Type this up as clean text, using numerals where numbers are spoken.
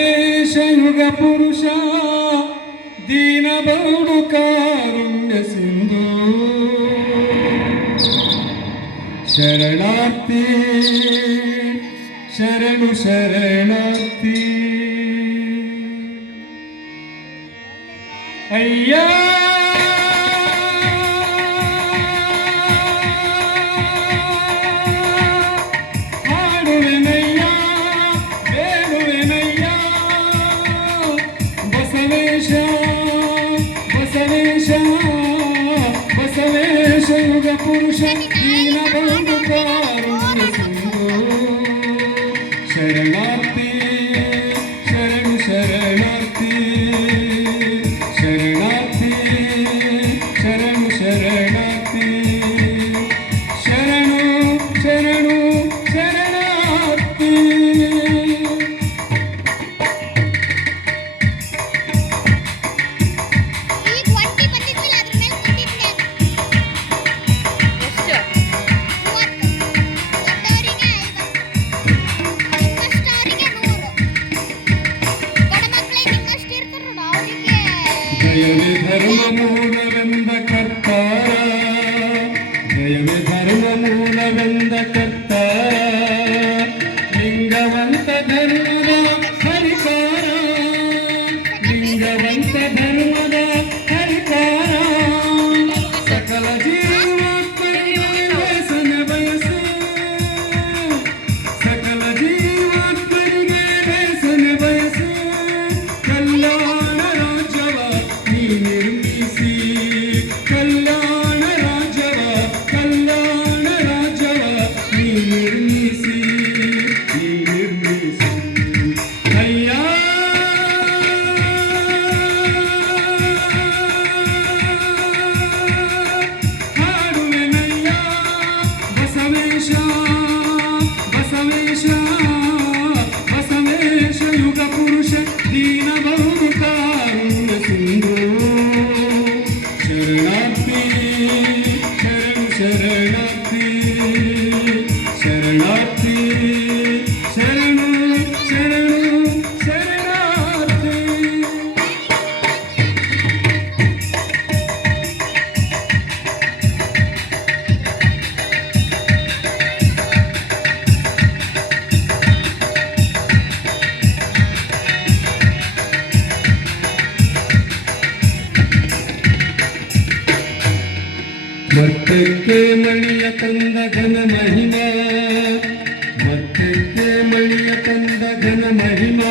ಬಸವೇಶ ಯುಗ ಪುರುಷ ದೀನಬಂಧು ಕಾರುಣ್ಯ ಸಿಂಧು ಶರಣಾರ್ಥಿ ಶರಣು ಶರಣಾರ್ಥಿ ಅಯ್ಯ ಹಾಡುವೆನಯ್ಯ ಬೇಡುವೆನಯ್ಯ ಬಸವೇಶ ಬಸವೇಶ ಬಸವೇಶ ಯುಗ ಪುರುಷ ದೀನಬಂಧು ಕಾರುಣ್ಯ ಸಿಂಧು ಶರಣಾರ್ಥಿ ಶರಣು ಶರಣಾರ್ಥಿ ಶರಣಾರ್ಥಿ ಶರಣು ಶರಣಾರ್ಥಿ ಶರಣು ಶರಣು ಶರಣಾರ್ಥಿ ಈಗ ಒಂಟಿ ಬಂದಿದ್ದಿಲ್ಲ ಅದ್ರ ಮೇಲೆ ಕೂತಿದ್ದೆ ಎಷ್ಟು 30 ದೊಡ್ಡವರಿಗೆ 50 ಚಿಕ್ಕಷ್ಟವರಿಗೆ 100 ಗಂಡ ಮಕ್ಕಳಿಗೆ ನಿಮ್ಮಷ್ಟು ಇರ್ತಾರೆ ನೋಡು ಅವರಿಗೆ ಜಯವೇ ಧರ್ಮ ಮೂಲವೆಂದ ಕರ್ತಾರ ಜಯವೇ ಧರ್ಮ ಮೂಲವೆಂದ ಕರ್ತಾರ ಲಿಂಗವಂತ ಧರ್ಮದ ಹರಿಕಾರ ಲಿಂಗವಂತ ಧರ್ಮದ ಹರಿಕಾರ ಸಕಲ ಜೀವಾತ್ಮರಿಗೆ ವ್ಯಸನ ಬಯಸು ಸಕಲ ಜೀವಾತ್ಮರಿಗೆ ವ್ಯಸನ ಬಯಸು ಕಲ್ಯಾಣ ರಾಜ್ಯವ ನೀ ನಿರ್ಮಿಸಿ ಕಲ್ಯಾಣ ರಾಜ್ಯವ ನೀ ನಿರ್ಮಿಸಿ ಅಯ್ಯ ಹಾಡುವೆನಯ್ಯ ಬಸವೇಶ ಬಸವೇಶ ಬಸವೇಶ ಯುಗ ಪುರುಷ ದೀನಬಂಧು ಕಾರುಣ್ಯ ಸಿಂಧು ಶರಣಾರ್ಥಿ ಶರಣು ಶರಣಾರ್ಥಿ ಶರಣಾರ್ಥಿ ಶರಣು ಶರಣು ಶರಣಾರ್ಥಿ ಮತ್ತಕ್ಕೆ ಮಣಿಯ ತಂದ ಘನ ಮಹಿಮಾ ಮತ್ತಕ್ಕೆ ಮಣಿಯ ತಂದ ಘನ ಮಹಿಮಾ